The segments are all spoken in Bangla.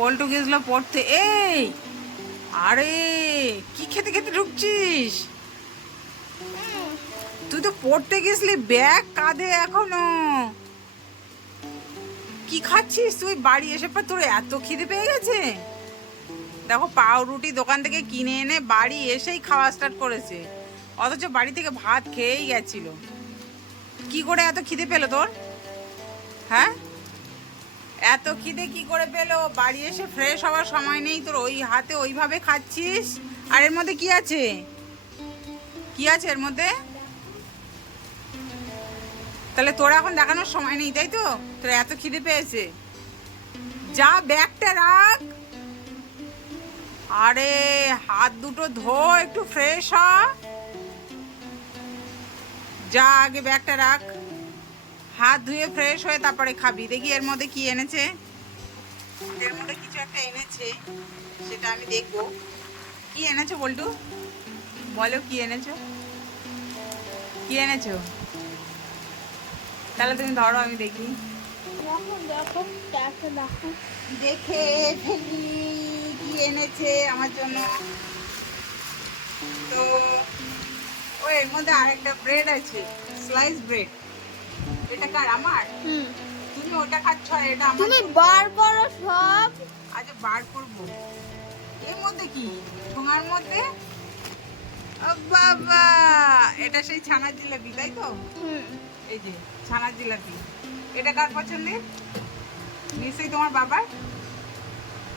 বল্টু গেছিল পড়তে। এই আরে কি খেতে খেতে ঢুকছিস? তুই তো পড়তে গেছিলি, ব্যাগ কাঁধে এখনো। কি খাচ্ছিস তুই? বাড়ি এসে পর তোর এত খিদে পেয়ে গেছে? দেখো পাউরুটি দোকান থেকে কিনে এনে বাড়ি এসেই খাওয়া স্টার্ট করেছে, অথচ বাড়ি থেকে ভাত খেয়েই গেছিল। কি করে এত খিদে পেলো তোর? হ্যাঁ, এত খিদে কি করে পেলো? বাড়ি এসে ফ্রেশ হওয়ার সময় নেই তোর, ওই হাতে ওইভাবে খাচ্ছিস। আর এর মধ্যে কি আছে? কি আছে এর মধ্যে? তাহলে তোর এখন দেখানোর সময় নেই, তাই তো? তোর এত খিদে পেয়েছে, যা ব্যাগটা রাখ। আরে হাত দুটো ধো, একটু ফ্রেশ হ, যা আগে ব্যাগটা রাখ। হাত ধুয়ে ফ্রেশ হয়ে তারপরে খাবি। দেখি এর মধ্যে কি এনেছে। এর মধ্যে কিছু একটা এনেছে, সেটা আমি দেখবো। কি এনেছো বল্টু? বলো কি এনেছো, কি এনেছো? তাহলে তুমি ধরো, আমি দেখি। দেখে ফেলি কি এনেছে আমার জন্য। তো ও এর মধ্যে আরেকটা ব্রেড আছে, স্লাইস ব্রেড। এটা কার? আমার? তুমি ওটা খাচ্ছ আর এটা আমার। তুমি বার করো সব। আচ্ছা বার করবো। এর মধ্যে কি? ঠোঙার মধ্যে? ও বাবা, এটা সেই ছানার জিলাপি, তাই তো? এই যে ছানার জিলাপি। এটা কার পছন্দের? নিশ্চয়ই তোমার বাবার।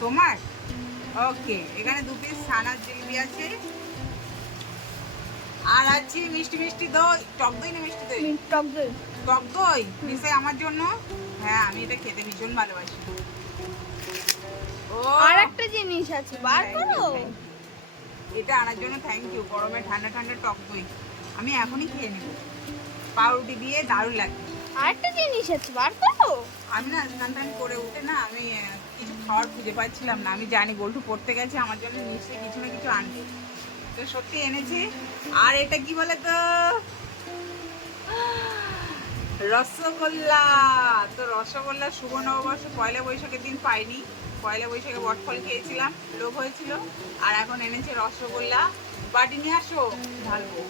তোমার? ওকে, এখানে 2 পিস ছানার জিলাপি আছে, আর আছে মিষ্টি মিষ্টি দই। টক দই না মিষ্টি দই? টক দই। টক দই নিশ্চয়ই আমার জন্য। হ্যাঁ, আমি এটা খেতে ভীষণ ভালোবাসি। ও আর একটা জিনিস আছে, বার করো। এটা আনার জন্য থ্যাংক ইউ। গরমে ঠান্ডা ঠান্ডা টক দই আমি এখনই খেয়ে নেব, পাউরুটি দিয়ে দারুণ লাগে। আর একটা জিনিস আছে, বার করো। আমি না স্নান টান করে উঠে না, আমি কিছু খাওয়ার খুঁজে পাচ্ছিলাম না। আমি জানি বল্টু পড়তে গেছে, আমার জন্য নিশ্চয়ই কিছু না কিছু আনবে। তো সত্যি এনেছি। আর এটা কি বলে তো? রসগোল্লা। তো রসগোল্লা শুভ নববর্ষ পয়লা বৈশাখের দিন পাইনি, পয়লা বৈশাখে বটফল খেয়েছিলাম, লোভ হয়েছিল। আর এখন এনেছে রসগোল্লা। বাটি নিয়ে আসো, ঢালবো।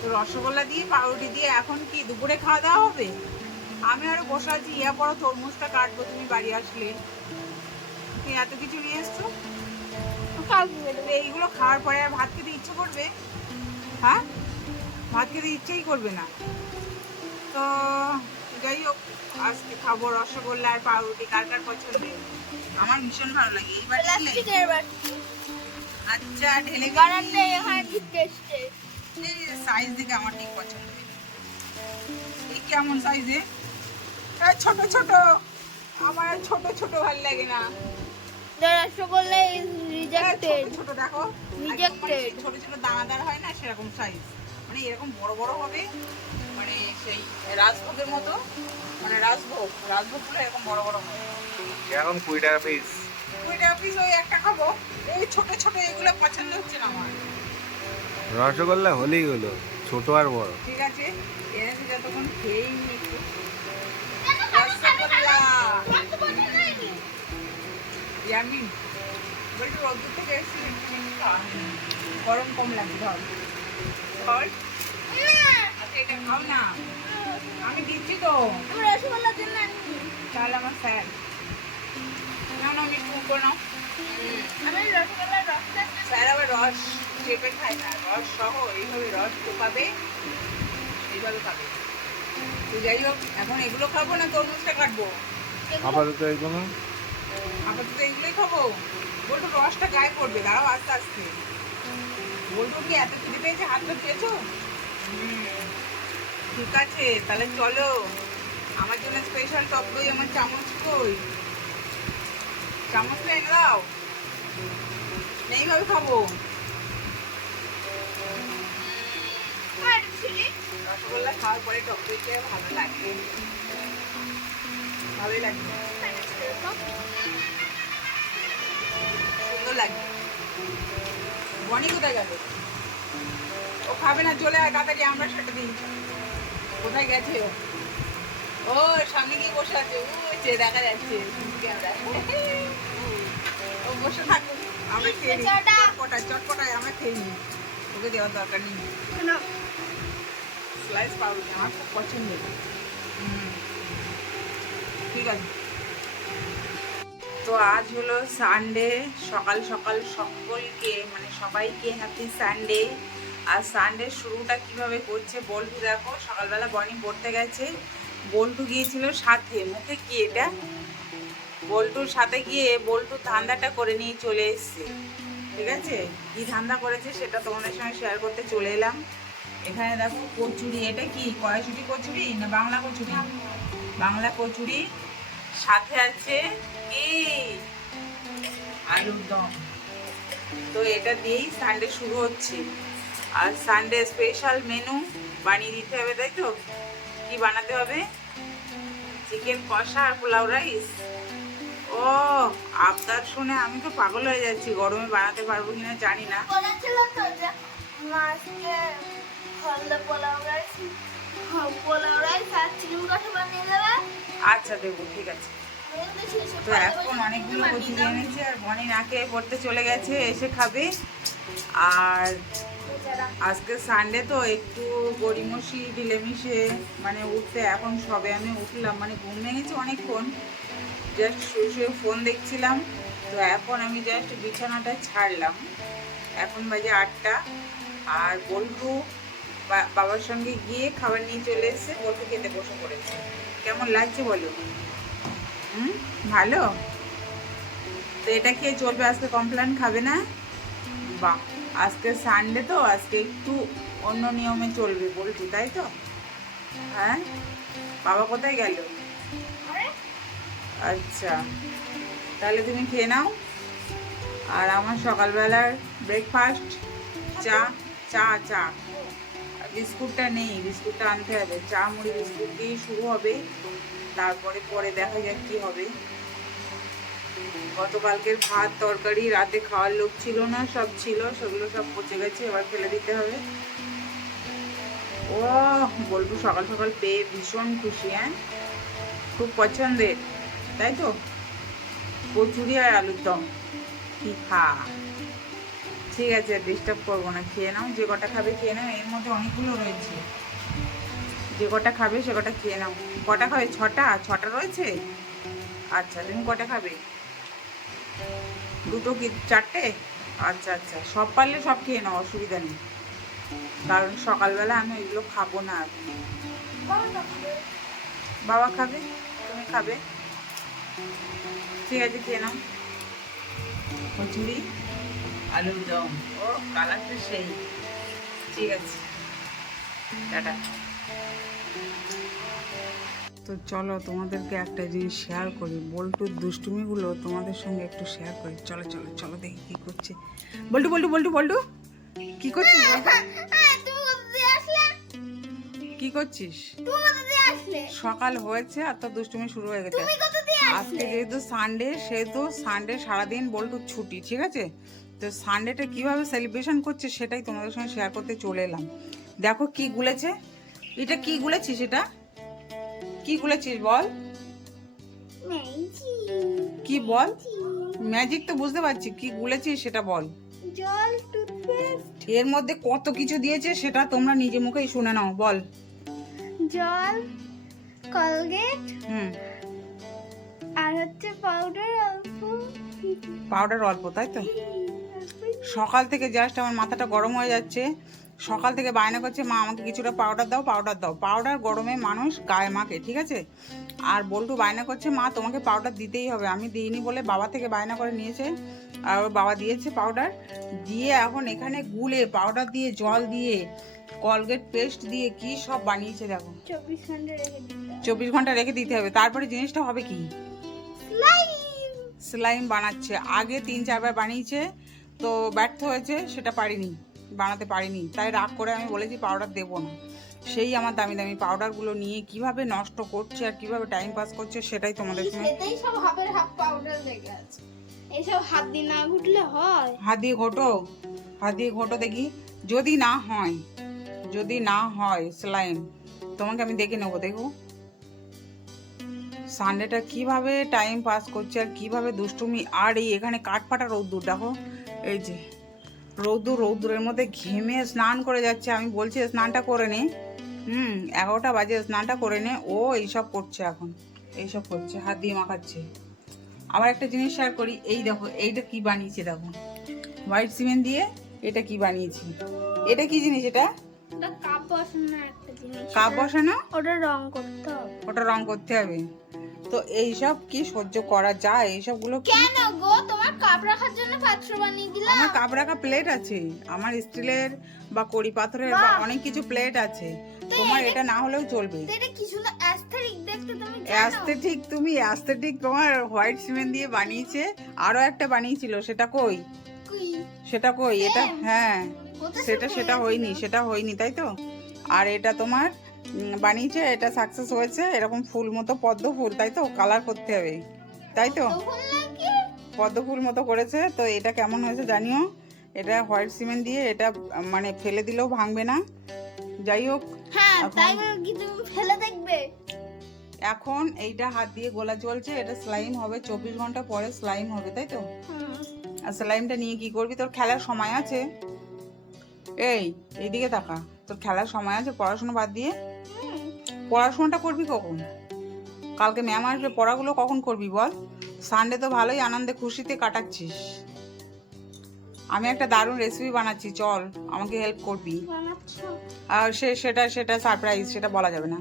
তো রসগোল্লা দিয়ে পাউরুটি দিয়ে এখন কি দুপুরে খাওয়া দাওয়া হবে? আমি আরো বসে আছি, ইয়া পড়ো তরমুজটা কাটবো, তুমি বাড়ি আসলে। তুমি এত কিছু নিয়ে এসছো, এইগুলো খাওয়ার পরে আর ভাত খেতে ইচ্ছে করবে? হ্যাঁ, ভাত খেতে ইচ্ছেই করবে না। তো যাই হোক, আজকে খাবো রসগোল্লা আর পাউরুটি। কার কার পছন্দ? আমার ভীষণ ভালো লাগে। এইবার আচ্ছা ঢেলে সাইজ দেখে আমার ঠিক পছন্দ। এই কেমন সাইজে? ছোট ছোট, আমার ছোট ছোট ভালো লাগে না। Rasgulla is rejected. ছোট দেখো, রিজেক্টেড। ছোট ছোট দানাদার হয় না, সেরকম সাইজ। মানে এরকম বড় বড় হবে, মানে সেই রাজভোগের মতো। মানে রাজভোগগুলো এরকম বড় বড় হবে। এখন 20 টাকা পিস। 20 টাকা পিস, ওই একটা খাবো। এই ছোট ছোট এগুলো পছন্দ হচ্ছে না আমার। রসগোল্লা হলেই হলো, ছোট আর বড়। ঠিক আছে, এনেছি যতক্ষণ খেয়েই নি একটু রসগোল্লা। ইয়ামি বলছি রোদ্দুর থেকে এসেছি, গরম কম লাগে। ধর ধর, আচ্ছা এটা খাও না, আমি দিচ্ছি তো। রসগোল্লার জন্য তাহলে আমার স্যার না না, আমি একটু করে নাও। আমি রসগোল্লার রসটা স্যার আবার রস চেপে খায় না, রস সহ এইভাবে রস পোকাবে, এইভাবে খাবে। তো যাই হোক, এখন এগুলো খাবো না তরমুজটা কাটবো? আপাতত এগুলো আপাতত এইগুলোই খাবো। বলতো রসটা গায়ে পড়বে, দাঁড়াও আস্তে আস্তে। বলতো কি এত খিদে পেয়েছে, হাতটা খেয়েছো? ঠিক আছে, তাহলে চলো। আমার জন্য স্পেশাল টক দই, আমার চামচ কই? চামচটা এনে দাও, এইভাবে খাবো। রসগোল্লা খাওয়ার পরে টক দইটা ভালো লাগে, ভালোই লাগে, সুন্দর লাগে। বনি কোথায় গেল? ও খাবে না, চলে আয় তাড়াতাড়ি, আমরা সেটা দিই। কোথায় গেছে ও? ও সামনে গিয়ে বসে আছে, ও যে দেখা যাচ্ছে ক্যামেরা। আমরা খেয়ে নিই বেচারাটা। চটপটায় আমরা খেয়ে নিই, ওকে দেওয়ার দরকার নেই। স্লাইস পাউরুটি আমার খুব পছন্দের। ঠিক আছে, তো আজ হলো সানডে, সকাল সকাল সকলকে মানে সবাইকে হ্যাপি সানডে। আর সানডে শুরুটা কিভাবে করছে বল্টু দেখো। সকালবেলা বনি পড়তে গেছে, বল্টু গিয়েছিল সাথে। মুখে কি এটা? বল্টুর সাথে গিয়ে বল্টু ধান্দাটা করে নিয়ে চলে এসছে। ঠিক আছে, কি ধান্দা করেছে সেটা তোমাদের সঙ্গে শেয়ার করতে চলে এলাম। এখানে দেখো কচুরি, এটা কি কড়াইশুঁটি কচুরি না বাংলা কচুরি? বাংলা কচুরি, সাথে আছে কি আলুর দম। তো এটা দিয়েই সানডে শুরু হচ্ছে। আর সানডে স্পেশাল মেনু বানিয়ে দিতে হবে, তাই তো? কি বানাতে হবে? চিকেন কষা আর পোলাও রাইস। ও, আবদার শুনে আমি তো পাগল হয়ে যাচ্ছি। গরমে বানাতে পারবো কিনা জানি না। বলেছিল তো যে মাছকে হলদে পোলাও রাইস আর চিকেন কষা বানিয়ে দেবে। আচ্ছা দেবো, ঠিক আছে। তো এখন অনেকগুলো কচুরি এনেছে আর বনি না খেয়ে পড়তে চলে গেছে, এসে খাবে। আর আজকে সানডে তো একটু গড়িমসি ঢিলেমিশে মানে উঠতে এখন সবে আমি উঠলাম, মানে ঘুম ভেঙেছে অনেকক্ষণ। জাস্ট শুয়ে শুয়ে ফোন দেখছিলাম। তো এখন আমি জাস্ট বিছানাটা ছাড়লাম। এখন বাজে 8টা। আর বল্টু বাবার সঙ্গে গিয়ে খাবার নিয়ে চলে এসেছে, বল্টু খেতে বসে পড়েছে। কেমন লাগছে বলো? ভালো। তো এটা খেয়ে চলবে, আজকে কমপ্লেন খাবে না? বাহ, আজকে সানডে তো আজকে একটু অন্য নিয়মে চলবে বলছি, তাই তো? হ্যাঁ, বাবা কোথায় গেল? আচ্ছা, তাহলে তুমি খেয়ে নাও। আর আমার সকালবেলার ব্রেকফাস্ট চা চা চা বিস্কুটটা নেই, বিস্কুটটা আনতে হবে। চা মুড়ি বিস্কুট দিয়েই শুরু হবে, তারপরে পরে দেখা যাক কি হবে। গতকালকের ভাত তরকারি রাতে খাওয়ার লোক ছিল না, সব ছিল, সেগুলো সব পচে গেছে, এবার ফেলে দিতে হবে। ও, বলবো সকাল সকাল পেয়ে ভীষণ খুশি। হ্যাঁ, খুব পছন্দের, তাই তো? কচুরি আর আলুর দম। কি খা, ঠিক আছে, ডিস্টার্ব করবো না, খেয়ে নাও। যে কটা খাবে খেয়ে নাও, এর মধ্যে অনেকগুলো রয়েছে। যে কটা খাবে সে কটা খেয়ে নাও। কটা খাবে? 6টা রয়েছে। আচ্ছা, তুমি কটা খাবে? 2টো কি 4টে? আচ্ছা আচ্ছা, সব পারলে সব খেয়ে নাও, অসুবিধা নেই। কারণ সকালবেলা আমি এগুলো খাবো না। বাবা খাবে, তুমি খাবে, ঠিক আছে, খেয়ে নাও। কচুরি আলুর দম, ও কালারটা সেই। ঠিক আছে, টাটা। তো চলো তোমাদেরকে একটা জিনিস শেয়ার করি, বল্টুর দুষ্টুমিগুলো তোমাদের সঙ্গে একটু শেয়ার করি। চলো চলো চলো, দেখি কি করছে বল্টু। বল্টু বল্টু বল্টু, কি করছিস বল্টু? কি করছিস? সকাল হয়েছে আর তো দুষ্টুমি শুরু হয়ে গেছে। আজকে যেহেতু সানডে, সেহেতু সানডে সারাদিন বল্টুর ছুটি, ঠিক আছে? তো সানডেটা কিভাবে সেলিব্রেশন করছে সেটাই তোমাদের সঙ্গে শেয়ার করতে চলে এলাম। দেখো কি গুলেছে, এটা কি গুলেছিস? এটা কি গুলেছিস বল? কি বল? ম্যাজিক তো বুঝতে পারছি, কি গুলেছিস সেটা বল। জল, টুথপেস্ট। এর মধ্যে কত কিছু দিয়েছে সেটা তোমরা নিজে মুখেই শুনে নাও, বল। জল, কলগেট, আর হচ্ছে পাউডার অল্প। পাউডার অল্প, তাই তো? সকাল থেকে জাস্ট আমার মাথাটা গরম হয়ে যাচ্ছে। সকাল থেকে বায়না করছে, মা আমাকে কিছুটা পাউডার দাও, পাউডার দাও। পাউডার গরমে মানুষ গায়ে মাখে, ঠিক আছে? আর বল্টু বায়না করছে, মা তোমাকে পাউডার দিতেই হবে। আমি দিইনি বলে বাবা থেকে বায়না করে নিয়েছে, আর ওর বাবা দিয়েছে পাউডার। দিয়ে এখন এখানে গুলে পাউডার দিয়ে, জল দিয়ে, কলগেট পেস্ট দিয়ে কি সব বানিয়েছে দেখো। 24 ঘন্টা রেখে দিতে হবে, তারপরে জিনিসটা হবে কি? স্লাইম বানাচ্ছে। আগে 3-4 বার বানিয়েছে, তো ব্যর্থ হয়েছে, সেটা বানাতে পারিনি। তাই রাগ করে আমি বলেছি পাউডার দেবো না। সেই আমার দামি দামি পাউডারগুলো নিয়ে কিভাবে নষ্ট করছে আর কিভাবে টাইম পাস করছে সেটাই তোমাদের সঙ্গে। এতেই সব হাতের হাফ পাউডার লেগে আছে। এইসব হাত দিয়ে না ঘুটলে হয়? হাত দিয়ে ঘোটো দেখি। যদি না হয় স্লাইম, তোমাকে আমি দেখে নেবো। দেখো সানডেটা কিভাবে টাইম পাস করছে আর কিভাবে দুষ্টুমি। আর এই এখানে কাঠফাটা রোদ্দুর দেখো, এই যে রৌদ্রের মধ্যে ঘেমে স্নান করে যাচ্ছে, আমি বলছি স্নানটা করে নে। 11টা বাজে, স্নানটা করে নে। ও এইসব করছে এখন, এইসব করছে, হাত দিয়ে মাখাচ্ছে। আবার একটা জিনিস শেয়ার করি, এই দেখো এইটা কি বানিয়েছে, দেখো হোয়াইট সিমেন্ট দিয়ে এটা কি বানিয়েছি। এটা কি জিনিস? এটা ওটা কাপ বসানো একটা জিনিস। কাপ বসানো? ওটা রং করতে হবে। ওটা রং করতে হবে। তো এইসব কি সহ্য করা যায়? এইসবগুলো কেন গো, তোমার কাপ রাখার জন্য পাত্র বানিয়ে দিলাম। আমার কাপ রাখা প্লেট আছে, আমার স্টিলের বা কড়ি পাথরের বা অনেক কিছু প্লেট আছে। তোমার এটা না হলেও চলবে। এটা কি সুন্দর অ্যাস্থেটিক দেখতে, তুমি জানো? অ্যাস্থেটিক তোমার হোয়াইট সিমেন্ট দিয়ে বানিয়েছে। আরো একটা বানিয়েছিল, সেটা কই? সেটা কই? এটা হ্যাঁ, সেটা হয়নি তাই তো। আর এটা তোমার বানিয়েছে, এটা সাকসেস হয়েছে। এরকম ফুল মতো পদ্ম ফুল, তাই তো, কালার করতে হবে, তাই তো, পদ্ম ফুল মতো করেছে। তো এটা কেমন হয়েছে জানিও। এটা হোয়াইট সিমেন্ট দিয়ে, এটা মানে ফেলে দিলেও ভাঙবে না। যাই হোক, হ্যাঁ তাই কি তুমি ফেলে দেখবে? এখন এইটা হাত দিয়ে গোলা চলছে, এটা স্লাইম হবে 24 ঘন্টা পরে স্লাইম হবে, তাই তো। আর স্লাইমটা নিয়ে কি করবি? তোর খেলার সময় আছে? এইদিকে তাকা, তোর খেলার সময় আছে? পড়াশোনা বাদ দিয়ে পড়াশোনাটা করবি কখন? কালকে ম্যাম আসবে, পড়াগুলো কখন করবি বল? সানডে তো ভালোই আনন্দে খুশিতে কাটাচ্ছিস। আমি একটা দারুণ রেসিপি বানাচ্ছি, চল আমাকে হেল্প করবি। আর সেটা সারপ্রাইজ, সেটা বলা যাবে না।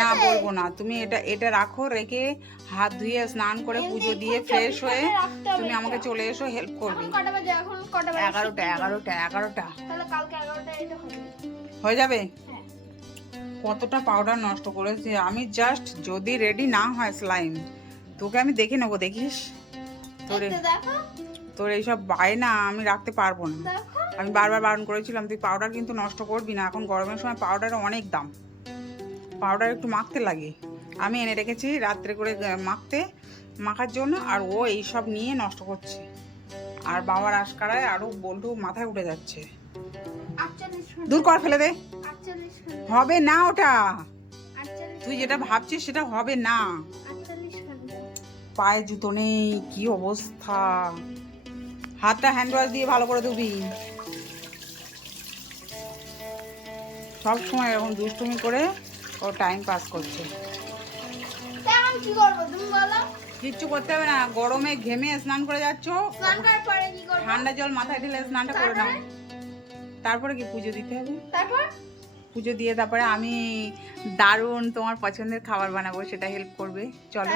না বলবো না, তুমি এটা রাখো, রেখে হাত ধুয়ে স্নান করে পুজো দিয়ে ফ্রেশ হয়ে তুমি আমাকে চলে এসো, হেল্প করবি। 11টা হয়ে যাবে। কতটা পাউডার নষ্ট করেছে আমি, জাস্ট যদি রেডি না হয় স্লাইম, তোকে আমি দেখে নেবো, দেখিস। তোর এইসব বায়না আমি রাখতে পারবো না। আমি বারবার বারণ করেছিলাম তুই পাউডার কিন্তু নষ্ট করবি না। এখন গরমের সময় পাউডারের অনেক দাম, পাউডার একটু মাখতে লাগে। আমি এনে রেখেছি রাত্রে করে মাখার জন্য, আর ও এইসব নিয়ে নষ্ট করছে। আর বাবার আশকারায় আরো বল্টু মাথায় উঠে যাচ্ছে। দূর কর, ফেলে দে। হবে না ওটা, তুই যেটা ভাবছিস সেটা হবে না। পায়ে জুতো নেই, কি অবস্থা। হাতটা হ্যান্ড ওয়াশ দিয়ে ভালো করে ধুবি। সব সময় এরকম দুষ্টুমি করে ও টাইম পাস করছে। কিচ্ছু করতে হবে না, গরমে ঘেমে স্নান করে যাচ্ছ, ঠান্ডা জল মাথায় ঢেলে স্নানটা করে নাও। তারপরে কি পুজো দিতে হবে? পুজো দিয়ে তারপরে আমি দারুণ তোমার পছন্দের খাবার বানাবো, সেটা হেল্প করবে, চলো।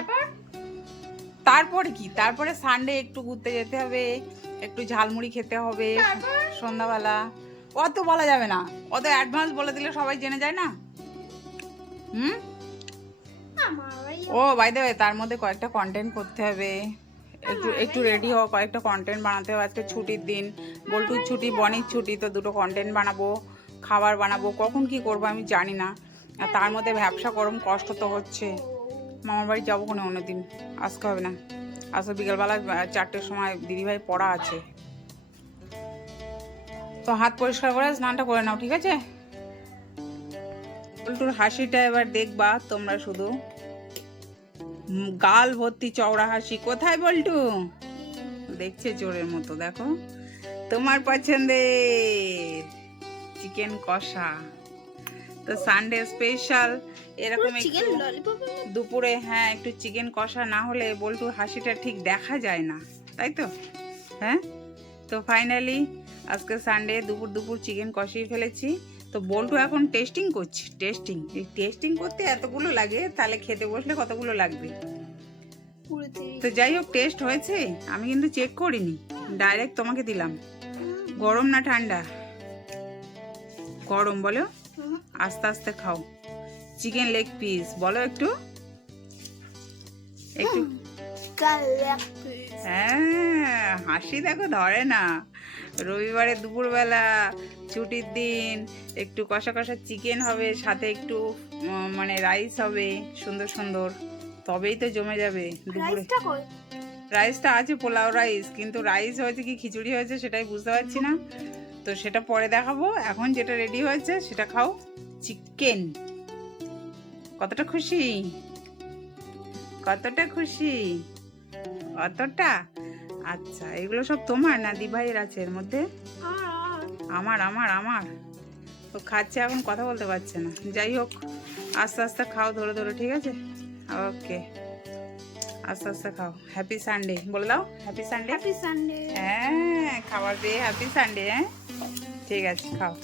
তারপরে কি? তারপরে সানডে একটু ঘুরতে যেতে হবে, একটু ঝালমুড়ি খেতে হবে সন্ধ্যাবেলা। অত বলা যাবে না, অত অ্যাডভান্স বলে দিলে সবাই জেনে যায় না। ও বাই দ্য ওয়ে, তার মধ্যে কয়েকটা কন্টেন্ট করতে হবে, একটু রেডি হও, কয়েকটা কন্টেন্ট বানাতে হবে। আজকে ছুটির দিন, বল্টুর ছুটি, বনির ছুটি, তো দুটো কন্টেন্ট বানাবো, খাবার বানাবো। কখন কি করবো আমি জানি না। আর তার মধ্যে ব্যবসা গরম, কষ্ট তো হচ্ছে। মামার বাড়ি যাবো কোনো অন্যদিন, আসতে হবে না। আসলে বিকেলবেলা 4টের সময় দিদিভাই পড়া আছে। তো হাত পরিষ্কার করে স্নানটা করে নাও, ঠিক আছে? বল্টুর হাসিটা এবার দেখবা তোমরা শুধু, গাল ভর্তি চওড়া হাসি। কোথায় বল্টু? দেখছে চোরের মতো। দেখো তোমার পছন্দের চিকেন কষা। তো সানডে স্পেশাল এরকম একটু দুপুরে, হ্যাঁ, একটু চিকেন কষা না হলে বল্টুর হাসিটা ঠিক দেখা যায় না, তাই তো। হ্যাঁ, তো ফাইনালি আজকে সানডে দুপুর চিকেন কষিয়ে ফেলেছি। তো বল্টু এখন টেস্টিং করছি। টেস্টিং করতে এতগুলো লাগে, তাহলে খেতে বসলে কতগুলো লাগবে। তো যাই হোক, টেস্ট হয়েছে। আমি কিন্তু চেক করিনি, ডাইরেক্ট তোমাকে দিলাম। গরম না ঠান্ডা? গরম বলো, আস্তে আস্তে খাও। চিকেন লেগ পিস বলো একটু। হ্যাঁ, হাসি দেখো ধরে না। রবিবারে দুপুরবেলা, ছুটির দিন, একটু কষা কষা চিকেন হবে, সাথে একটু মানে রাইস হবে সুন্দর সুন্দর, তবেই তো জমে যাবে দুপুরে। রাইসটা আছে, পোলাও রাইস, কিন্তু রাইস হয়েছে কি খিচুড়ি হয়েছে সেটাই বুঝতে পারছি না। তো সেটা পরে দেখাবো। এখন যেটা রেডি হয়েছে সেটা খাও, চিকেন। কতটা খুশি, কতটা খুশি, অতটা। আচ্ছা, এগুলো সব তোমার না দিভাইয়ের আছে এর মধ্যে? আমার আমার আমার তো খাচ্ছে, এখন কথা বলতে পারছে না। যাই হোক, আস্তে আস্তে খাও, ধরে ধরে, ঠিক আছে? ওকে, আস্তে আস্তে খাও। হ্যাপি সানডে বলে দাও, হ্যাপি সানডে। Happy Sunday. হ্যাঁ, খাবার দিয়ে হ্যাপি সানডে। হ্যাঁ, ঠিক আছে, খাও।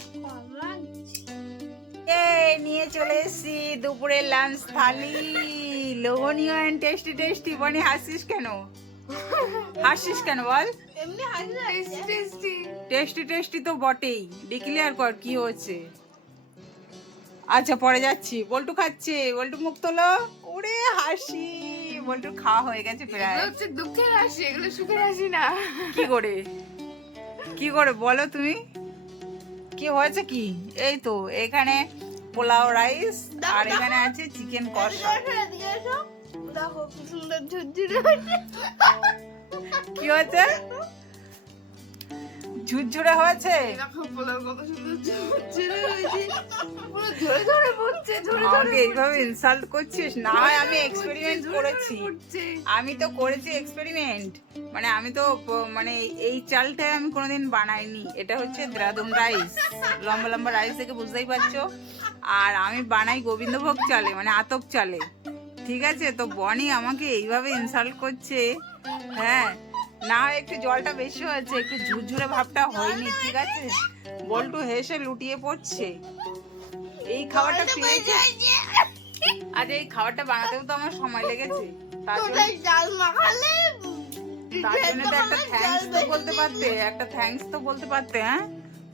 এই নিয়ে চলে এসেছি দুপুরের লাঞ্চ থালি, লোভনীয় অ্যান্ড টেস্টি টেস্টি। বনি হাসিস কেন? হাসিস কেন বল? এমনি হাসি টেস্টি। টেস্টি টেস্টি তো বটেই, ডিক্লেয়ার কর কি হচ্ছে। আচ্ছা, পরে যাচ্ছি। বল্টু খাচ্ছে, বল্টু মুখ তোলো। ওরে হাসি, বল্টু খাওয়া হয়ে গেছে প্রায়। হচ্ছে দুঃখের হাসি, এগুলো সুখের হাসি না। কি করে, কি করে বলো তুমি, কি হয়েছে কি? এই তো এখানে পোলাও রাইস, আর এখানে আছে চিকেন কষা। দেখো কি সুন্দর ঝুরঝুরে কি হয়েছে? ঝুরঝুরে হয়েছে? দেখো পোলাও কত সুন্দর ঝুরঝুরে হয়েছে, পুরো ঝরে ঝরে পড়ছে, ঝরে আমাকে এইভাবে ইনসাল্ট করছিস? না হয় আমি এক্সপেরিমেন্ট করেছি, পড়ছে। আমি তো করেছি এক্সপেরিমেন্ট। মানে আমি তো মানে এই চালটাই আমি কোনোদিন বানাইনি। এটা হচ্ছে দেরাদুন রাইস, লম্বা লম্বা রাইস থেকে বুঝতেই পারছো। আর আমি বানাই গোবিন্দভোগ চালে, মানে আতপ চালে, ঠিক আছে? তো বনি আমাকে এইভাবে ইনসাল্ট করছে। হ্যাঁ, না হয় একটু জলটা বেশি হয়েছে, একটু ঝুরঝুরে ভাবটা হয়নি, ঠিক আছে? বল্টু হেসে লুটিয়ে পড়ছে। এই খাবারটা পেয়েছে, আর এই খাবারটা বানাতেও তো আমার সময় লেগেছে। তার জন্য ডাল মাখালে তার জন্য তো একটা থ্যাঙ্কস তো বলতে পারতে, একটা থ্যাঙ্কস তো বলতে পারতে। হ্যাঁ,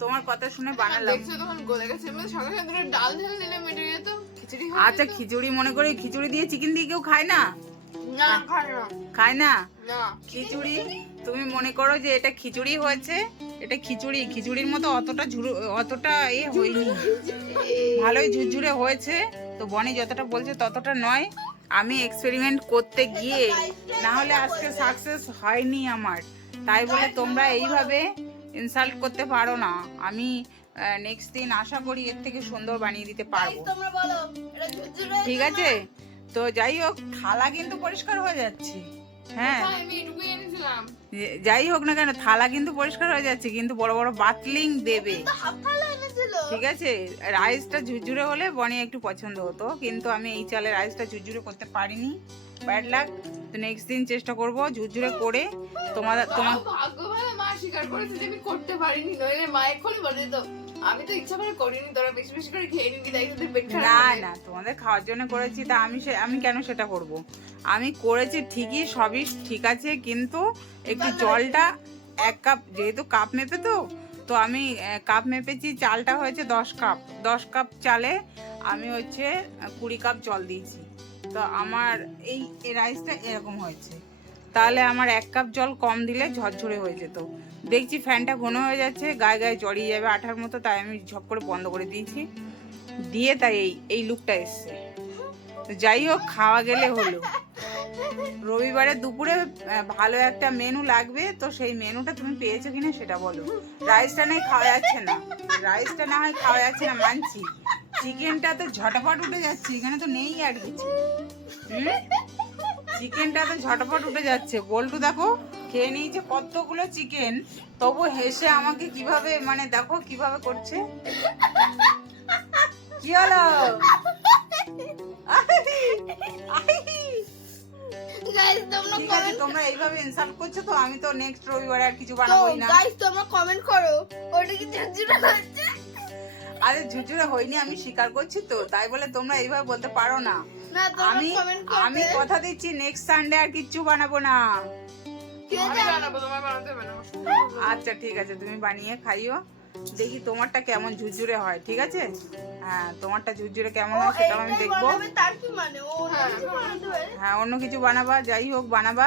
তোমার কথা শুনে বানালাম। দেখছো তখন গলে গেছে, মানে সঙ্গে সঙ্গে দুটো ডাল ঢেলে দিলে মিটে যেত, খিচুড়ি হয়ে আচ্ছা, খিচুড়ি মনে করে খিচুড়ি দিয়ে চিকেন দিয়ে কেউ খায় না? না খায় না, খায় না না খিচুড়ি। তুমি মনে করো যে এটা খিচুড়ি হয়েছে, এটা খিচুড়ি, খিচুড়ির মতো অতটা হয়নি, ভালোই ঝুরঝুরে হয়েছে। তো বনি যতটা বলছে ততটা নয়। আমি এক্সপেরিমেন্ট করতে গিয়ে না হলে আজকে সাকসেস হয়নি আমার, তাই বলে তোমরা এইভাবে ইনসাল্ট করতে পারো না। আমি নেক্সট দিন আশা করি এর থেকে সুন্দর বানিয়ে দিতে পারবো, তোমরা বলো এটা ঝুরঝুরে ঠিক আছে? তো যাই হোক, থালা কিন্তু পরিষ্কার হয়ে যাচ্ছে। হ্যাঁ, আমি এটুকু এনেছিলাম, যাই হোক না কেন, থালা কিন্তু পরিষ্কার হয়ে যাচ্ছে, কিন্তু বড় বড় বাতলিং দেবে, হাফ থালা এনেছিল। ঠিক আছে? রাইসটা ঝুরঝুরে হলে বনি একটু পছন্দ হতো, কিন্তু আমি এই চালের রাইসটা ঝুরঝুরে করতে পারিনি, ব্যাড লাক। তো নেক্সট দিন চেষ্টা করব ঝুরঝুরে করে। তোমার ভাগ্য ভালো মা স্বীকার করেছে যে আমি করতে পারিনি, নইলে মা এক্ষুনি বলে দিত আমি তো ইচ্ছা করে করিনি, তোরা বেশি বেশি করে খেয়ে নিবি, তাই তোদের পেট খারাপ না হবে। না, তোমাদের খাওয়ার জন্য করেছি, তা আমি কেন সেটা করব? আমি করেছি ঠিকই, সবই ঠিক আছে, কিন্তু একটু জলটা 1 কাপ, যেহেতু কাপ মেপে তো আমি কাপ মেপেছি, চালটা হয়েছে 10 কাপ, 10 কাপ চালে আমি হচ্ছে 20 কাপ জল দিয়েছি। তো আমার এই রাইসটা এরকম হয়েছে, তাহলে আমার 1 কাপ জল কম দিলে ঝরঝরে হয়ে যেত। দেখছি ফ্যানটা ঘন হয়ে যাচ্ছে, গায়ে গায়ে জড়িয়ে যাবে আঠার মতো, তাই আমি ঝপ করে বন্ধ করে দিয়েছি, দিয়ে তাই এই লুকটা এসছে। তো যাই হোক, খাওয়া গেলে হলো। রবিবারে দুপুরে ভালো একটা মেনু লাগবে, তো সেই মেনুটা তুমি পেয়েছো কিনা সেটা বলো। রাইসটা নাই খাওয়া যাচ্ছে না, রাইসটা না হয় খাওয়া যাচ্ছে না মানছি, চিকেনটা তো ঝটাপট উঠে যাচ্ছে, এখানে তো নেই আর কিছু। চিকেনটা তো ঝটাপট উঠে যাচ্ছে। বল্টু দেখো খেয়ে নিয়েছে কতগুলো চিকেন, তবু হেসে আমাকে কিভাবে, মানে দেখো কিভাবে করছে। কি হলো? গাইস তোমরা ঠিক আছে, তোমরা এইভাবে ইনসাল্ট করছো, তো আমি তো নেক্সট রবিবারে আর কিছু বানাবোই না। গাইস তোমরা কমেন্ট করো ওটা কি ঝুরঝুরে হচ্ছে। আরে ঝুরঝুরে হয়নি, আমি স্বীকার করছি তো, তাই বলে তোমরা এইভাবে বলতে পারো না। না তোমরা আমি কমেন্ট আমি করবে। কথা দিচ্ছি নেক্সট সানডে আর কিচ্ছু বানাবো না। ঠিক আছে বানাবো, তোমার বানাতে হবে না। আচ্ছা ঠিক আছে, তুমি বানিয়ে খাইও, দেখি তোমারটা কেমন ঝুরঝুরে হয়, ঠিক আছে? হ্যাঁ, তোমারটা ঝুরঝুরে কেমন হয় সেটাও আমি দেখবো। তার কি মানে ও কিছু বানাতে পারে। হ্যাঁ, অন্য কিছু বানাবা, যাই হোক বানাবা,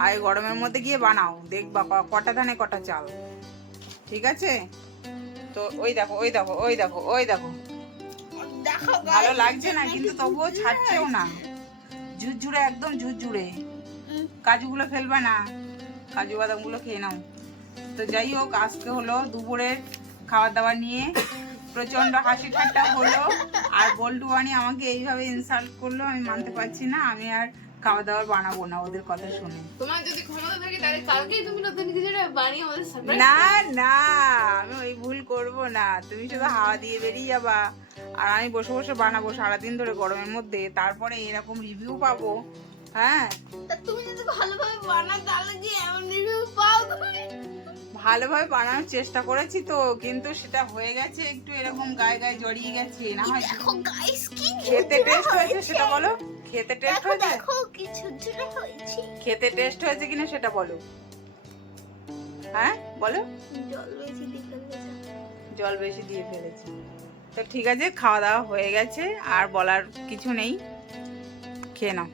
আর এই গরমের মধ্যে গিয়ে বানাও, দেখবা কটা ধানে কটা চাল, ঠিক আছে? তো ওই দেখো ওই দেখো ওই দেখো ওই দেখো, দেখো ভালো লাগছে না, কিন্তু তবুও ছাড়ছেও না, ঝুরঝুরে একদম ঝুরঝুরে। কাজুগুলো ফেলবা না, কাজু বাদামগুলো খেয়ে নাও। তো যাই হোক, আজকে হলো দুপুরের খাবার দাবার নিয়ে প্রচন্ড হাসি ঠাট্টা হলো, আর বল্টু বানি আমাকে এইভাবে ইনসাল্ট করলো, আমি মানতে পারছি না। আমি আর খাওয়া দাওয়া বানাবো না ওদের কথা শুনে। তোমার যদি ক্ষমতা থাকে তাহলে কালকেই তুমি নতুন কিছু একটা বানিয়ে আমাদের সারপ্রাইজ। না না, আমি ওই ভুল করব না। তুমি শুধু হাওয়া দিয়ে বেরিয়ে যাবা আর আমি বসে বসে বানাবো সারাদিন ধরে গরমের মধ্যে, তারপরে এরকম রিভিউ পাবো। হ্যাঁ, তা তুমি যদি ভালোভাবে বানাও তাহলে কি এমন রিভিউ পাও তুমি? ভালোভাবে বানানোর চেষ্টা করেছি তো, কিন্তু সেটা হয়ে গেছে একটু এরকম গায়ে গায়ে জড়িয়ে গেছে। না হয় দেখো গাইস কি খেতে টেস্ট হয়েছে সেটা বলো। খেতে টেস্ট হয়েছে? দেখো কি ঝুরঝুরে হয়েছে। খেতে টেস্ট হয়েছে কিনা সেটা বলো। হ্যাঁ বলো। জল বেশি দিয়ে ফেলেছে। জল বেশি দিয়ে ফেলেছি। তো ঠিক আছে, খাওয়া দাওয়া হয়ে গেছে, আর বলার কিছু নেই, খেয়ে নাও।